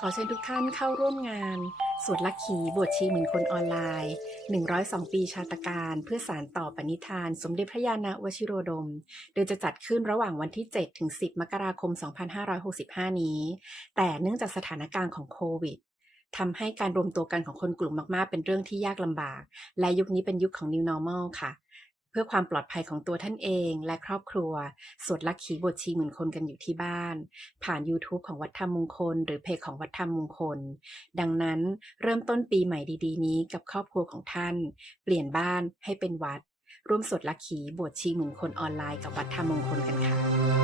ขอเชิญทุกท่านเข้าร่วมงาน สวดลักขีบวชชีหมื่นคนออนไลน์ 102 ปีชาตการเพื่อสารต่อปณิธาน สมเด็จพระยาณวชิโรดม โดยจะจัดขึ้นระหว่างวันที่ 7 ถึง 10 มกราคม 2565 นี้ แต่เนื่องจากสถานการณ์ของโควิดทำให้การรวมตัวกันของคนกลุ่มมาก ๆ เป็นเรื่องที่ยากลำบาก และยุคนี้เป็นยุคของ New Normal ค่ะ พื่อความปลอดภัยของตัวท่านเองและครอบครัว สวดลักขีบวชชีหมื่นคนกันอยู่ที่บ้าน ผ่าน YouTube ของวัดธรรมมงคล หรือเพจของวัดธรรมมงคล ดังนั้นเริ่มต้นปีใหม่ดีๆ นี้กับครอบครัวของท่าน เปลี่ยนบ้านให้เป็นวัด ร่วมสวดลักขีบวชชีหมื่นคนออนไลน์กับวัดธรรมมงคลกันค่ะ